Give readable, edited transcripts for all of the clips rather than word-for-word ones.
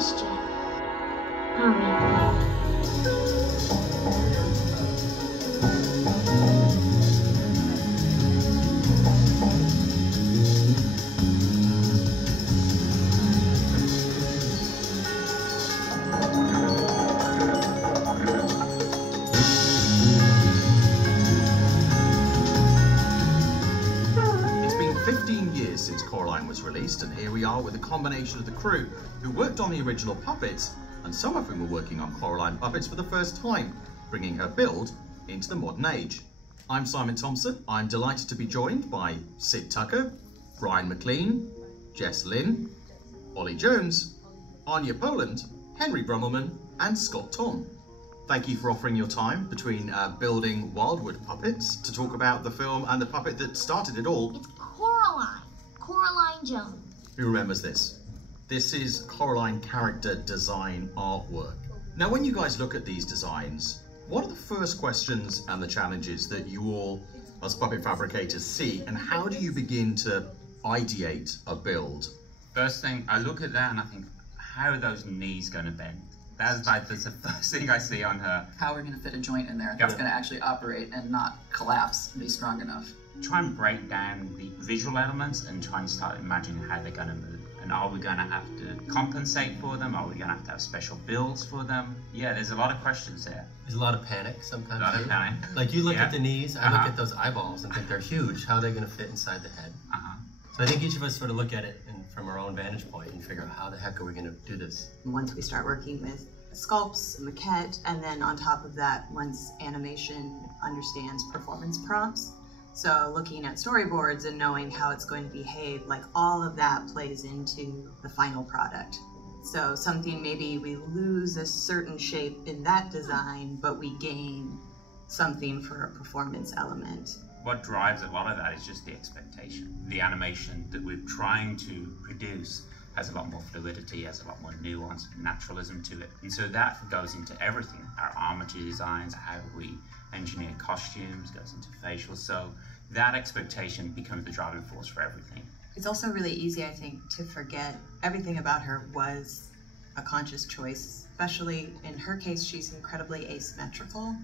question. Are we? Since Coraline was released, and here we are with a combination of the crew who worked on the original puppets, and some of whom were working on Coraline puppets for the first time, bringing her build into the modern age. I'm Simon Thompson. I'm delighted to be joined by Sid Tucker, Brian McLean, Jess Lynn, Ollie Jones, Anya Poland, Henry Brummelman, and Scott Tom. Thank you for offering your time between building Wildwood puppets to talk about the film and the puppet that started it all. It's Coraline. Coraline Jones. Who remembers this? This is Coraline character design artwork. Now, when you guys look at these designs, what are the first questions and the challenges that you all, as puppet fabricators, see, and how do you begin to ideate a build? First thing, I look at that and I think, how are those knees going to bend? That's the first thing I see on her. How we're going to fit a joint in there that's going to actually operate and not collapse and be strong enough. Try and break down the visual elements and try and start imagining how they're going to move. And are we going to have to compensate for them? Are we going to have special builds for them? Yeah, there's a lot of questions there. There's a lot of panic sometimes. A lot of panic. Like you look at the knees, I look at those eyeballs and think they're huge. How are they going to fit inside the head? So I think each of us sort of look at it from our own vantage point and figure out how the heck are we going to do this. Once we start working with sculpts, maquette, and then on top of that, once animation understands performance prompts, so looking at storyboards and knowing how it's going to behave, like all of that plays into the final product. So something, maybe we lose a certain shape in that design, but we gain something for a performance element. What drives a lot of that is just the expectation. The animation that we're trying to produce has a lot more fluidity, has a lot more nuance and naturalism to it. And so that goes into everything. Our armature designs, how we engineer costumes, goes into facials. So that expectation becomes the driving force for everything. It's also really easy, I think, to forget everything about her was a conscious choice, especially in her case, she's incredibly asymmetrical.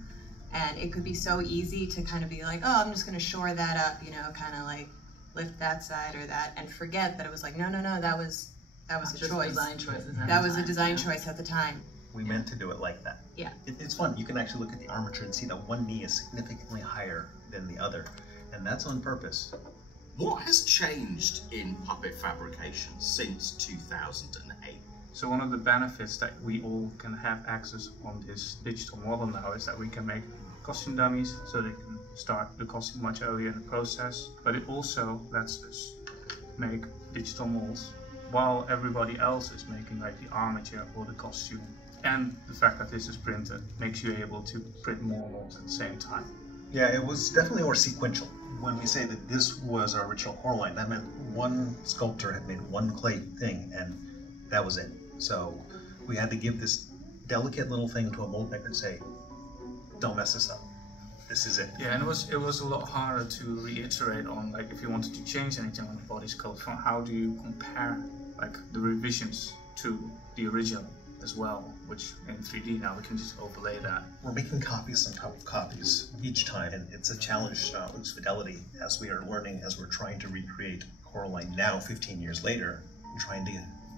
And it could be so easy to kind of be like, oh, I'm just going to shore that up, you know, kind of like lift that side or that, and forget that it was like, no, that was a choice. Design choices. That was a design choice at the time. We meant to do it like that. Yeah. It's fun. You can actually look at the armature and see that one knee is significantly higher than the other, and that's on purpose. What has changed in puppet fabrication since 2008? So one of the benefits that we all can have access on this digital model now is that we can make costume dummies, so they can start the costume much earlier in the process. But it also lets us make digital molds while everybody else is making like the armature or the costume. And the fact that this is printed makes you able to print more molds at the same time. Yeah, it was definitely more sequential. When we say that this was our original Coraline, that meant one sculptor had made one clay thing and that was it. So we had to give this delicate little thing to a mold maker and say, don't mess this up. This is it. Yeah, and it was a lot harder to reiterate on, like, if you wanted to change anything on the body sculpt, from how do you compare like the revisions to the original as well, which in 3D now we can just overlay that. We're making copies on top of copies each time, and it's a challenge to lose fidelity as we are learning, as we're trying to recreate Coraline now 15 years later, and trying to,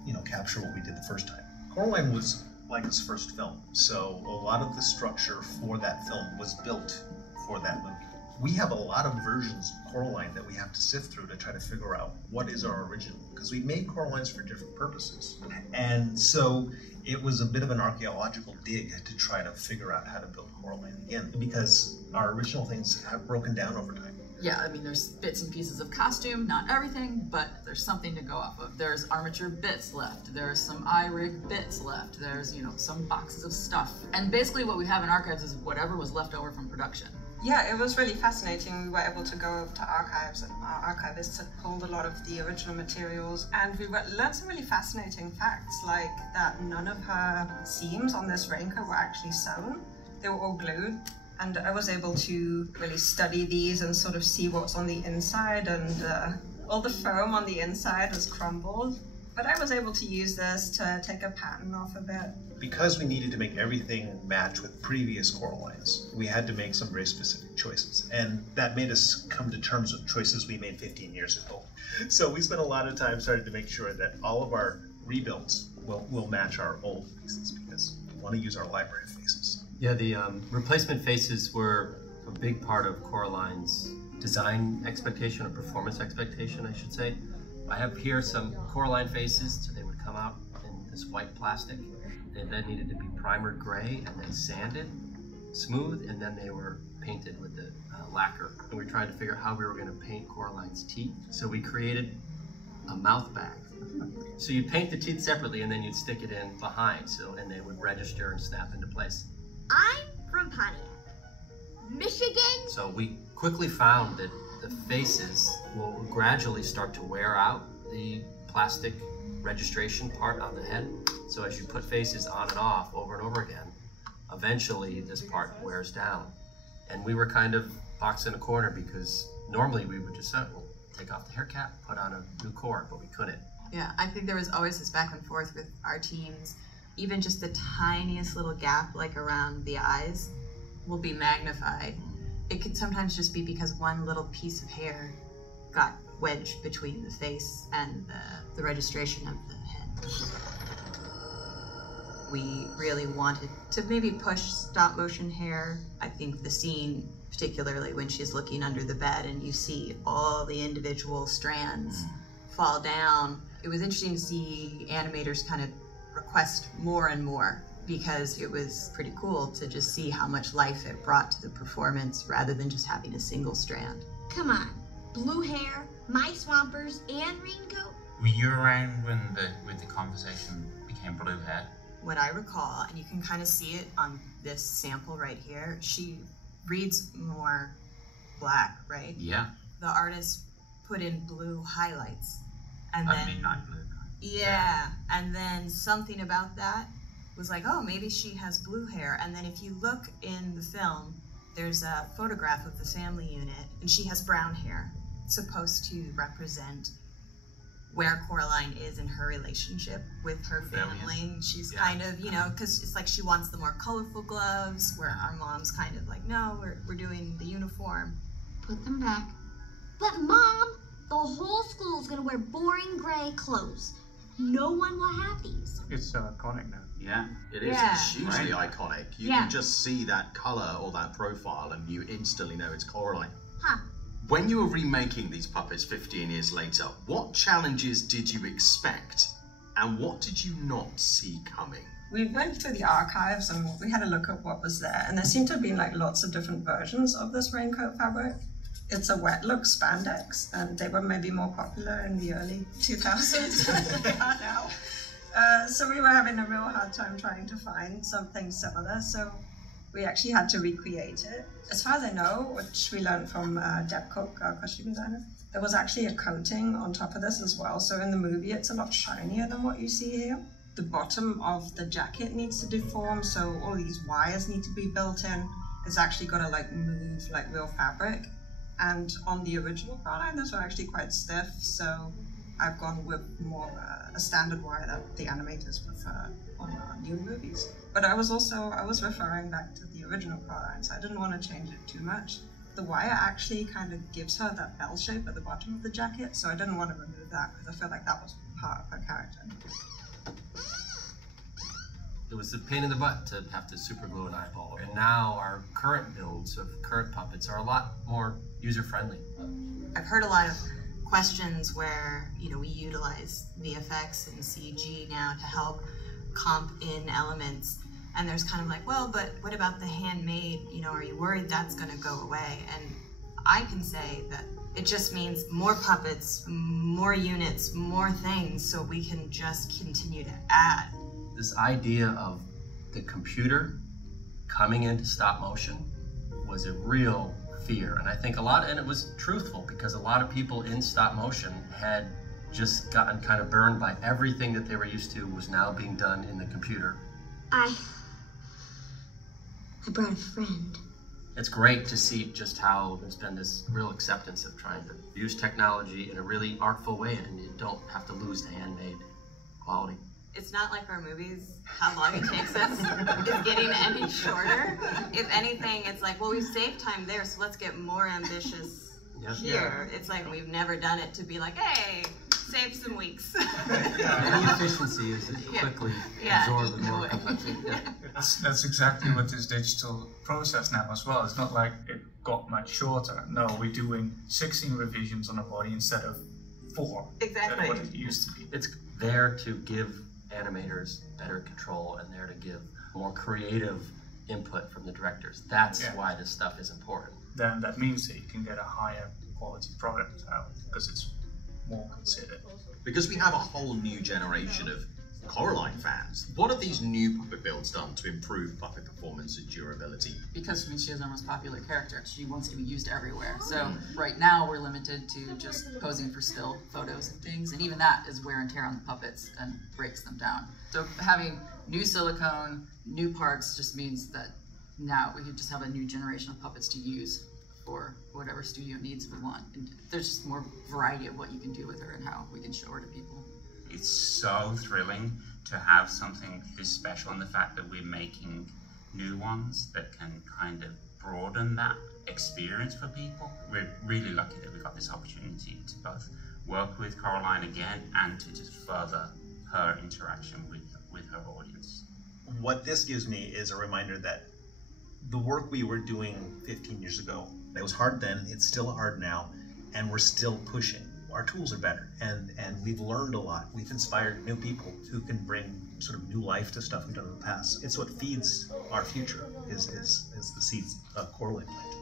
you know, capture what we did the first time. Coraline was like his first film, so a lot of the structure for that film was built for that movie. We have a lot of versions of Coraline that we have to sift through to try to figure out what is our original, because we made Coralines for different purposes. And so it was a bit of an archaeological dig to try to figure out how to build Coraline again, because our original things have broken down over time. Yeah, I mean, there's bits and pieces of costume, not everything, but there's something to go off of. There's armature bits left, there's some eye rig bits left, there's, you know, some boxes of stuff. And basically what we have in archives is whatever was left over from production. Yeah, it was really fascinating. We were able to go over to archives, and our archivists had pulled a lot of the original materials, and we learned some really fascinating facts, like that none of her seams on this raincoat were actually sewn. They were all glued. And I was able to really study these and sort of see what's on the inside, and all the foam on the inside was crumbled. But I was able to use this to take a pattern off a bit. Because we needed to make everything match with previous coralines, we had to make some very specific choices. And that made us come to terms with choices we made 15 years ago. So we spent a lot of time starting to make sure that all of our rebuilds will match our old faces, because we want to use our library of faces. Yeah, the replacement faces were a big part of Coraline's design expectation, or performance expectation, I should say. I have here some Coraline faces, so they would come out in this white plastic. They then needed to be primered gray and then sanded, smooth, and then they were painted with the lacquer. And we were trying to figure out how we were going to paint Coraline's teeth. So we created a mouth bag. So you'd paint the teeth separately and then you'd stick it in behind, and they would register and snap into place. I'm from Pontiac, Michigan. So we quickly found that the faces will gradually start to wear out the plastic registration part on the head. So as you put faces on and off over and over again, eventually this part wears down. And we were kind of boxed in a corner, because normally we would just say, well, take off the hair cap, put on a new core, but we couldn't. Yeah, I think there was always this back and forth with our teams. Even just the tiniest little gap, like around the eyes, will be magnified. It could sometimes just be because one little piece of hair got wedged between the face and the registration of the head. We really wanted to maybe push stop motion hair. I think the scene, particularly when she's looking under the bed and you see all the individual strands fall down, it was interesting to see animators kind of request more and more, because it was pretty cool to just see how much life it brought to the performance rather than just having a single strand. Come on, blue hair, my swampers, and raincoat. Were you around when the conversation became blue hair? What I recall, and you can kind of see it on this sample right here, she reads more black, right? Yeah. The artist put in blue highlights. And A then midnight blue. Yeah, and then something about that was like, oh, maybe she has blue hair. And then if you look in the film, there's a photograph of the family unit, and she has brown hair. It's supposed to represent where Coraline is in her relationship with her family. She's kind of, you know, because it's like she wants the more colorful gloves, where our mom's kind of like, no, we're doing the uniform. Put them back. But Mom, the whole school's gonna wear boring gray clothes. No one will have these. It's so iconic now. Yeah, it is. Yeah. It's hugely iconic. You can just see that color or that profile and you instantly know it's Coraline. Huh. When you were remaking these puppets 15 years later, what challenges did you expect and what did you not see coming? We went through the archives and we had a look at what was there, and there seemed to have been like lots of different versions of this raincoat fabric. It's a wet look spandex, and they were maybe more popular in the early 2000s than they are now. So we were having a real hard time trying to find something similar, so we actually had to recreate it. As far as I know, which we learned from Deb Cook, our costume designer, there was actually a coating on top of this as well, so in the movie it's a lot shinier than what you see here. The bottom of the jacket needs to deform, so all these wires need to be built in. It's actually got to like move like real fabric. And on the original Coraline, those were actually quite stiff, so I've gone with more a standard wire that the animators prefer on new movies. But I was referring back to the original Coraline, so I didn't want to change it too much. The wire actually kind of gives her that bell shape at the bottom of the jacket, so I didn't want to remove that because I felt like that was part of her character. It was a pain in the butt to have to super glue an eyeball. And now our current builds of current puppets are a lot more user-friendly. I've heard a lot of questions where, you know, we utilize VFX and CG now to help comp in elements. And there's kind of like, well, but what about the handmade? You know, are you worried that's going to go away? And I can say that it just means more puppets, more units, more things, so we can just continue to add. This idea of the computer coming into stop motion was a real fear. And I think and it was truthful, because a lot of people in stop motion had just gotten kind of burned by everything that they were used to was now being done in the computer. I brought a friend. It's great to see just how there's been this real acceptance of trying to use technology in a really artful way, and you don't have to lose the handmade quality. It's not like our movies, how long it takes us is getting any shorter. If anything, it's like, well, we've saved time there, so let's get more ambitious here. It's like we've never done it to be like, hey, save some weeks. Any efficiency is quickly absorbed and more complexity. That's exactly what this digital process now as well. It's not like it got much shorter. No, we're doing 16 revisions on a body instead of 4. Exactly. What it used to be. It's there to give animators better control and there to give more creative input from the directors. That's why this stuff is important. Then that means that you can get a higher quality product out because it's more considered. Because we have a whole new generation of Coraline fans, what have these new puppet builds done to improve puppet performance and durability? Because she is our most popular character. She wants to be used everywhere. So right now we're limited to just posing for still photos and things, and even that is wear and tear on the puppets and breaks them down. So having new silicone, new parts just means that now we can just have a new generation of puppets to use for whatever studio needs we want. And there's just more variety of what you can do with her and how we can show her to people. It's so thrilling to have something this special, and the fact that we're making new ones that can kind of broaden that experience for people. We're really lucky that we got this opportunity to both work with Coraline again and to just further her interaction with her audience. What this gives me is a reminder that the work we were doing 15 years ago, it was hard then, it's still hard now, and we're still pushing. Our tools are better, and we've learned a lot. We've inspired new people who can bring sort of new life to stuff we've done in the past. It's what feeds our future, is the seeds of Coraline plant.